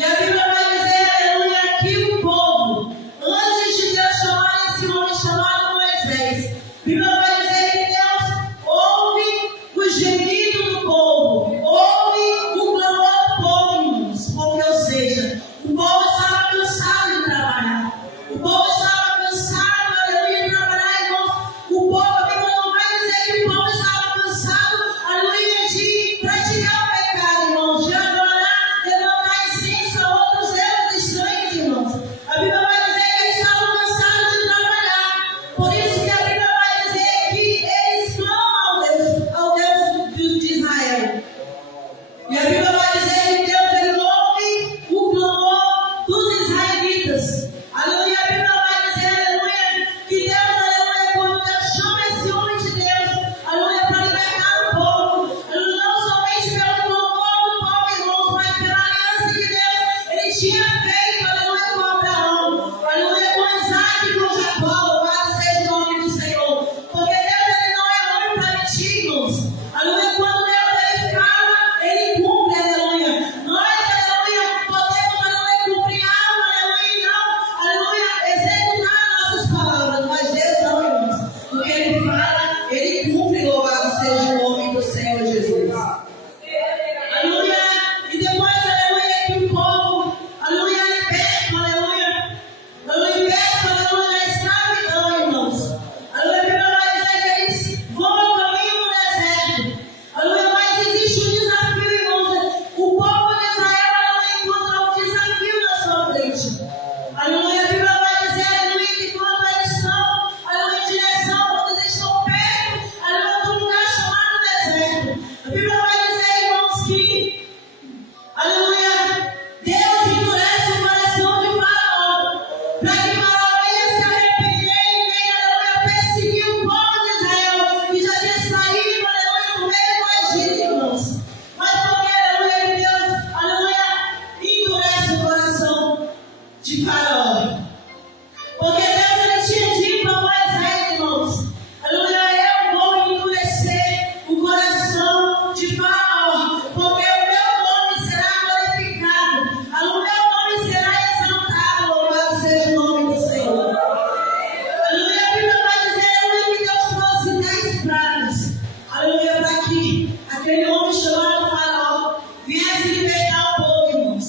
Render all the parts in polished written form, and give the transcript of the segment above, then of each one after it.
E a Bíblia vai dizer, aleluia, que o povo, antes de Deus chamar esse homem chamado Moisés, a Bíblia vai dizer que Deus ouve o gemido do povo, ouve o clamor do povo, irmãos. Porque, ou seja, o povo estava cansado de trabalhar. O povo estava cansado, aleluia, de trabalhar, irmãos. O povo, a Bíblia não vai dizer que o povo estava cansado, aleluia, de praticar o pecado, irmãos, de adorar, de levantar incenso a outros deuses estranhos, irmãos. A Bíblia vai dizer que eles estavam cansados de trabalhar. Por isso que a Bíblia vai dizer que eles clamam ao Deus de Israel. E a Bíblia vai dizer que Deus, ele ouve o clamor dos israelitas. Aleluia, a Bíblia vai dizer, aleluia, que Deus, aleluia, quando Deus chama esse homem de Deus, aleluia, para libertar o povo, aleluia, não somente pelo clamor do povo, irmãos, mas pela aliança que Deus, ele tinha feito, aleluia, com Abraão, aleluia, com Isaac e com Jacó, louvado seja o nome do Senhor. Porque Deus, ele não é homem para mentir, irmãos. Aleluia, quando Deus, ele fala, ele cumpre, aleluia. Nós, aleluia, podemos, aleluia, cumprir algo, aleluia, e não, aleluia, executar nossas palavras, mas Deus não, irmãos. O que ele fala, ele cumpre, louvado seja o nome do Senhor Jesus. Aleluia, e depois, aleluia, que o povo, aleluia, liberta, aleluia, aleluia, da escravidão, irmãos. Aleluia, a Bíblia vai dizer que eles vão ao caminho do deserto. Aleluia, mas existe um desafio, irmãos. O povo de Israel, aleluia, encontra um desafio na sua frente. Aleluia, a Bíblia vai dizer, aleluia, que quando eles estão, aleluia, em direção, quando eles estão perto, aleluia, do lugar chamado deserto. A Bíblia vai dizer, irmãos, que, aleluia, Deus endurece o coração de Faraó, para que Faraó venha se arrepender e venha, aleluia, perseguir o povo de Israel, que já tinha saído, aleluia, do meio do Egito, irmãos. Mas porque, aleluia, Deus, aleluia, endurece o coração de Faraó. Porque Deus, ele tinha dito a Moisés, irmãos, aleluia, eu vou endurecer o coração de Faraó, porque o meu nome será glorificado, o meu nome será exaltado, louvado seja o nome do Senhor. Aleluia, a Bíblia vai dizer, aleluia, que Deus trouxe 10 pragas, aleluia, para que aquele homem chamado Faraó viesse libertar o povo, irmãos.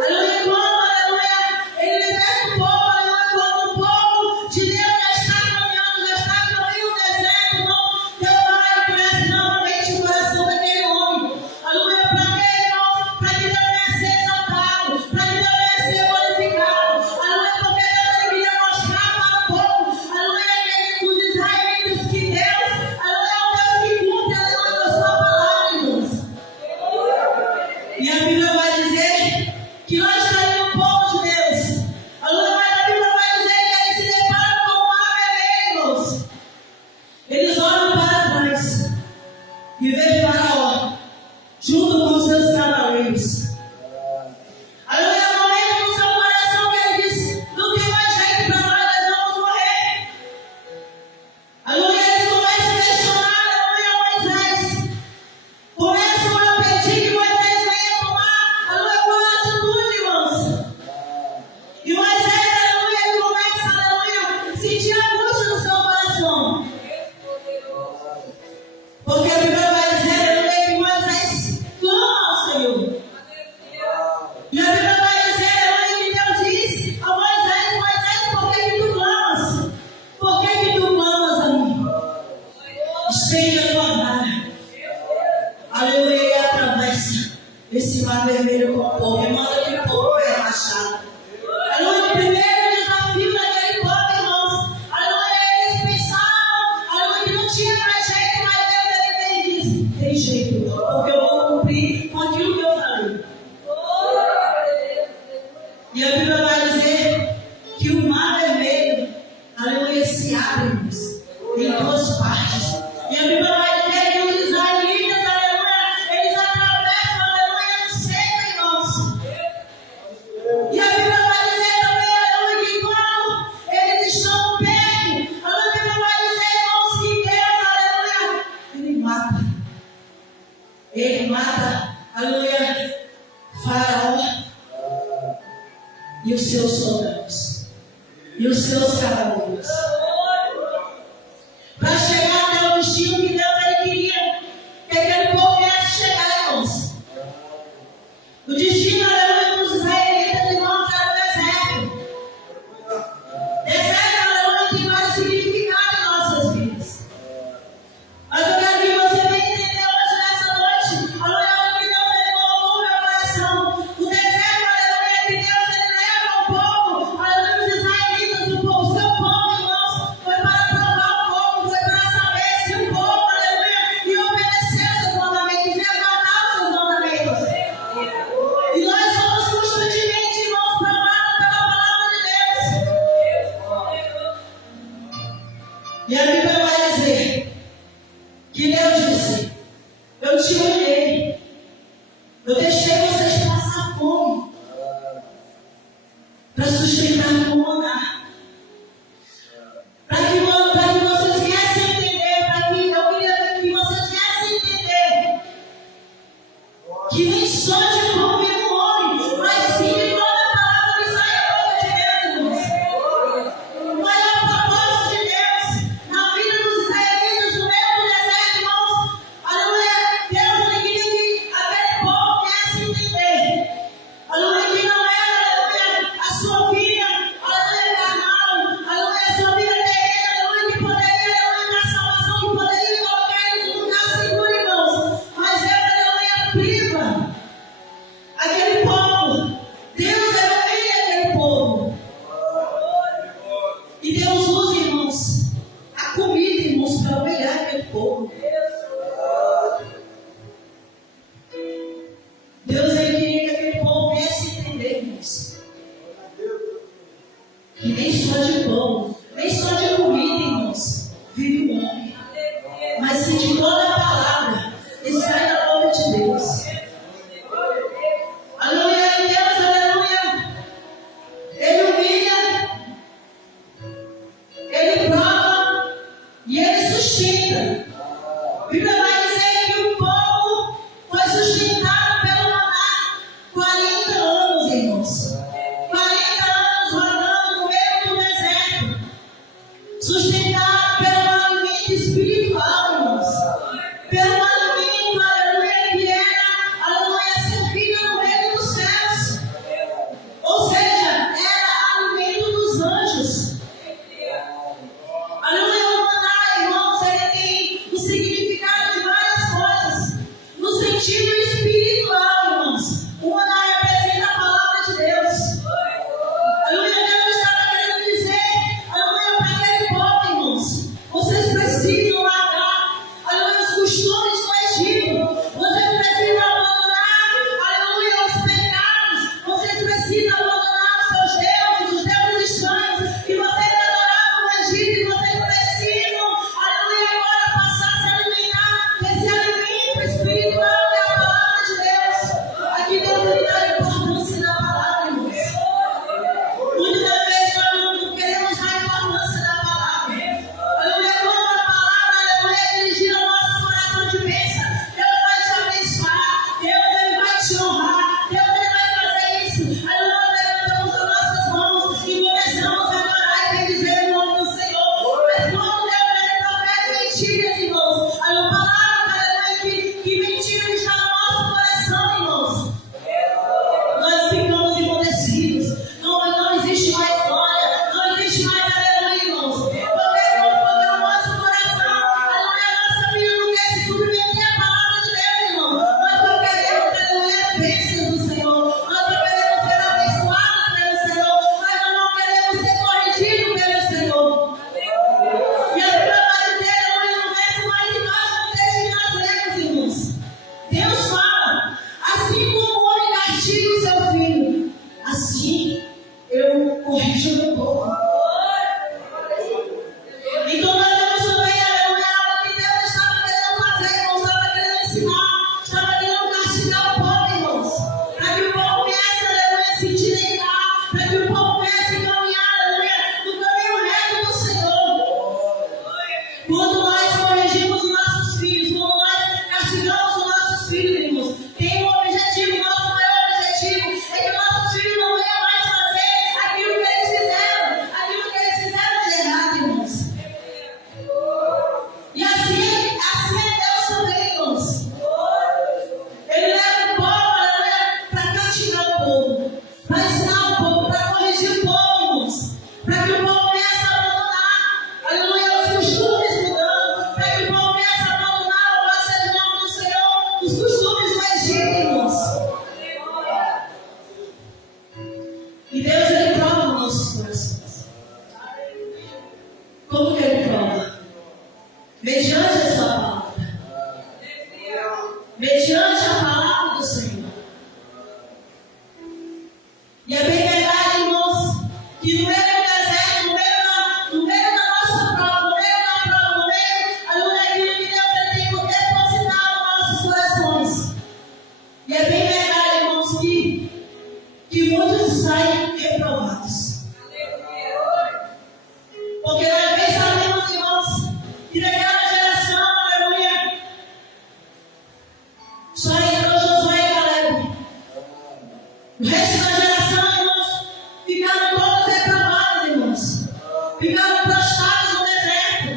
Aleluia, quando, aleluia, ele liberta o povo, aleluia, quando o povo de Deus já está caminhando, já está no caminho do deserto, irmão, Deus vai e conhece novamente o coração daquele homem. Aleluia, para que, irmão, para que Deus venha ser exaltado, para que Deus venha ser glorificado. Aleluia, porque Deus, ele queria mostrar para o povo, aleluia, os israelitas, que Deus, aleluia, é um Deus que cumpre, aleluia, a sua palavra, irmãos. E a Bíblia vai dizer que nós estaremos no povo de Deus. Aleluia, mas a Bíblia vai dizer que eles se deparam com o mar vermelho, irmãos. Eles olham para trás e veem Faraó junto com seus cavaleiros. Aleluia, no momento do seu coração que ele diz, não tem mais jeito para nós, nós vamos morrer. Aleluia, eles começam a questionar, aleluia, Moisés. Começam a pedir que Moisés venha tomar, aleluia, qual atitude, irmãos. E Moisés, aleluia, ele começa, aleluia, a sentir angústia no seu coração. Porque a Bíblia vai dizer, aleluia, que Moisés clama ao Senhor. E a Bíblia vai dizer, aleluia, que Deus diz a Moisés, Moisés, por que tu clamas? Por que tu clamas a mim? Estende a tua vara. Aleluia, e atravessa esse mar vermelho com o povo. E manda que o povo venha machado. Aleluia, o primeiro desafio daquele povo, irmãos. Aleluia, eles pensaram, aleluia, que não tinha mais jeito, mas Deus, ele disse, tem jeito, porque eu vou cumprir com aquilo que eu falei. E a Bíblia vai dizer que o mar vermelho, aleluia, se abre, irmãos, em duas partes. E a Bíblia vai dizer que os israelitas, aleluia, eles atravessam, aleluia, no seco, irmãos. E a Bíblia vai dizer também, aleluia, que quando eles estão perto, a Bíblia vai dizer, irmãos, que Deus, aleluia, ele mata. Ele mata, aleluia, Faraó. e os seus soldados e os seus cavaleiros para chegar até o destino que Deus ele queria que aquele povo viesse chegar, irmãos. O destino, aleluia, dos israelitas, irmãos, era o deserto. Deserto, aleluia, tem vários significados em nossas vidas. Mas eu quero que você venha entender hoje, nessa noite, aleluia, o que Deus ele colocou no meu coração. O deserto, aleluia, que Deus ele leva ao povo, aleluia, os israelitas, o seu povo, irmãos, foi para provar o povo, foi para saber se o povo, aleluia, ia obedecer os seus mandamentos, ia guardar os seus mandamentos. E nós somos constantemente, irmãos, provados pela palavra de Deus. E a Bíblia vai dizer que Deus disse: eu te olhei, eu deixei vocês passar fome para sustentar com maná, para que vocês viessem entender, eu queria que vocês viessem entender que nem só de pão vive o homem, mas sim de toda a palavra que sai da boca de Deus, irmãos. Qual é o propósito de Deus na vida dos israelitas no meio do deserto, irmãos? Aleluia, Deus ele queria que aquele povo viesse entender, aleluia, que não era, aleluia, a sua vida, aleluia, carnal, aleluia, a sua vida terrena, aleluia, que poderia, aleluia, dar salvação, que poderia colocar eles num lugar seguro, irmãos. Mas Deus, aleluia, priva aquele povo. Deus humilha aquele povo. E Deus usa, irmãos, a comida, irmãos, para humilhar aquele povo. Deus ele queria que aquele povo viesse entender, irmãos, que nem só de pão, nem só de comida, irmãos, vive o homem, mas sim de toda a palavra que sai da boca de Deus. Aleluia, e Deus, aleluia, ele humilha, ele prova e ele sustenta. A Bíblia vai dizer que o povo foi sustentado pelo maná 40 anos, irmãos. 40 anos rodando no meio do deserto, sustentado pelo alimento espiritual, irmãos. Pelo alimento, aleluia, que era, aleluia, servido no reino dos céus. Ou seja, era alimento dos anjos. Aleluia, o maná, irmãos, ele tem o significado de várias coisas. No sentido espiritual, irmãos, o maná representa a palavra de Deus. Aleluia, Deus estava querendo dizer, aleluia, para aquele povo, irmãos, vocês precisam largar, aleluia, os costumes do Egito. Vocês precisam abandonar, aleluia, os pecados. Vocês precisam abandonar os seus deuses, os deuses estranhos que vocês adoravam no Egito. E vocês precisam, aleluia, agora passar a se alimentar desse alimento espiritual que é a palavra de Deus. Aqui Deus lhe dá a importância da palavra, irmãos. Muitas vezes nós não queremos dar importância da palavra. Aleluia, quando a palavra, aleluia, dirigir ao nosso coração de bênção, Deus vai te abençoar, Deus ele vai te honrar, Deus ele vai fazer isso. Aleluia, levantamos as nossas mãos e começamos a adorar e bendizer o nome do Senhor. Mas quando Deus ele profere mentiras, irmãos, a palavra, aleluia, que mentira está no nosso coração, irmãos, nós ficamos emudecidos. Não existe mais glória, não existe mais aleluia, irmãos. Porque o nosso coração, aleluia, a nossa vida não quer se submeter à palavra de Deus, irmão. Nós não queremos, aleluia, as bênçãos do Senhor. Nós não queremos ser abençoados pelo Senhor. Nós não queremos ser corrigidos pelo Senhor. E a Bíblia vai dizer, aleluia, no verso mais embaixo do texto que nós lemos, irmãos. Deus fala, assim como o homem castiga o seu filho, assim eu corrijo o meu povo. Então nós temos também, aleluia, algo que Deus estava querendo fazer, irmãos, estava querendo ensinar, estava querendo castigar o povo, irmãos, para que o povo viesse, aleluia, se endireitar, para que o povo viesse caminhar, aleluia, no caminho reto do Senhor. Quando nós corrigimos os nossos filhos, quando nós castigamos os nossos filhos, irmãos, tem um objetivo, nosso maior objetivo é que nossos filhos não venham mais fazer para ensinar o povo, para corrigir o povo, para que o povo venha a abandonar, aleluia, os costumes mudando, para que o povo venha a abandonar o nosso nome do Senhor, os costumes do Egito, irmãos. E Deus, Ele prova os nossos corações. Como que Ele prova? Mediante a sua palavra. Mediante a palavra do Senhor. E é bem verdade, irmãos, que no meio do deserto, no meio da nossa prova, no meio da prova, no meio, aleluia, aquilo que Deus tem depositado nos nossos corações. E é bem verdade, irmãos, que muitos saem reprovados. Porque nós bem sabemos, irmãos, que naquela geração, aleluia, só entrou Josué e Caleb. O resto da geração, irmãos, ficaram todos reprovados, irmãos. Ficaram prostrados no deserto.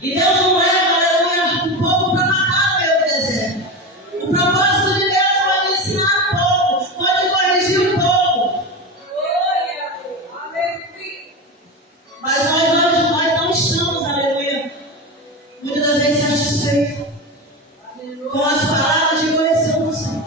E Deus não leva, aleluia, o povo para matar no meio do deserto. O propósito de Deus foi ensinar o povo, foi corrigir o povo. Mas nós não estamos, aleluia, muitas das vezes satisfeitos com as palavras de correção do Senhor.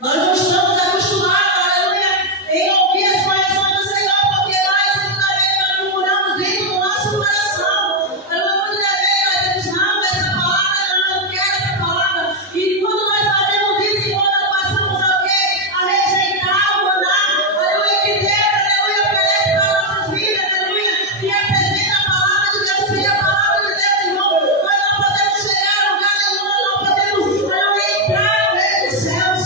Nós não estamos acostumados, aleluia, em ouvir as correções do Senhor, porque nós, muitas vezes, nós murmuramos dentro do nosso coração. Aleluia, muitas vezes nós dizemos, não, essa palavra, eu não quero essa palavra. E quando nós fazemos isso, e quando nós passamos a quê? A rejeitar, a mandar, aleluia, que Deus, aleluia, oferece para as nossas vidas, aleluia, que representa a palavra de Deus, que é a palavra de Deus, irmão. Nós não podemos chegar a lugar nenhum, nós não podemos, aleluia, entrar no reino dos céus.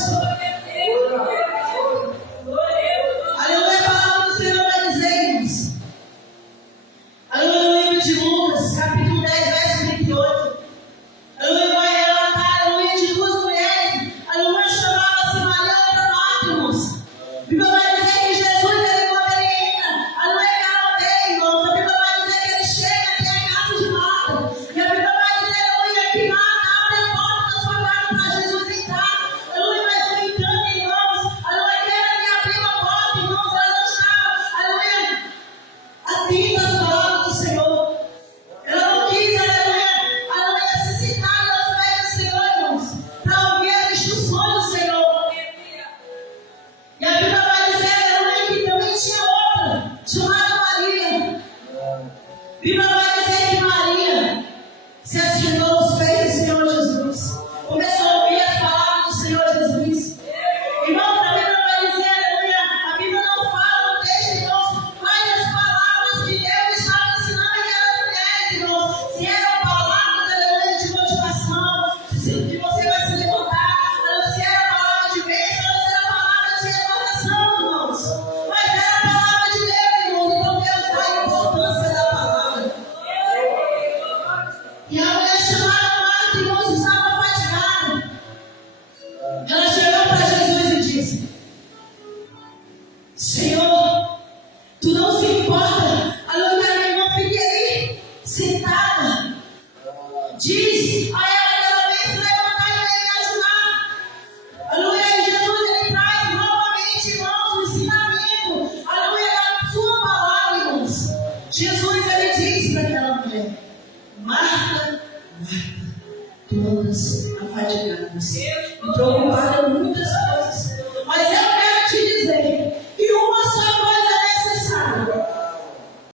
Aleluia, a palavra do Senhor vai dizer-nos. Aleluia, no livro de Lucas, capítulo 10, verso 38. Aleluia, vai relatar, aleluia, de duas mulheres. Aleluia, chamava-se Maria e outra Marta, irmãos. A Bíblia vai dizer que Jesus, quando ele entra, aleluia, na aldeia, irmãos. A Bíblia vai dizer que ele chega até a casa de Marta. E a Bíblia vai dizer, aleluia, que Marta abre a porta da sua casa para Jesus entrar. Aleluia, mas no entanto, irmãos, aleluia, que ela abriu a porta, irmãos, ela não estava, aleluia, atenta às palavras do Senhor. Ela não quis, aleluia, se citar aos pés do Senhor, irmãos, para ouvir as instruções do Senhor. E a Bíblia vai dizer, aleluia, que também tinha outra, chamada Maria. A Bíblia vai dizer que Maria se assentou aos pés do Senhor Jesus. Começou a ouvir as palavras do Senhor Jesus. Irmãos, a Bíblia vai dizer, aleluia, a Bíblia não fala no texto, irmãos, mas as palavras que Deus estava ensinando aquelas mulheres, irmãos, se eram palavras, aleluia, de motivação, que você vai se levantar, se era palavra de bênção, se era palavra de exortação, irmãos. Mas era a palavra de Deus, irmãos, então Deus dá a importância da palavra. E a mulher chamada Marta, irmãos, estava fatigada. Ela chegou para Jesus e disse: Senhor, tu não se importa, aleluia, minha irmã fique aí, sentada. Diz a ela que ela vem se levantar e vem me ajudar. Aleluia, Jesus, ele traz novamente, irmãos, o ensinamento, aleluia, da sua palavra, irmãos. Jesus, ele disse para aquela mulher: Marta, Marta, tu andas afadigadas e preocupada muitas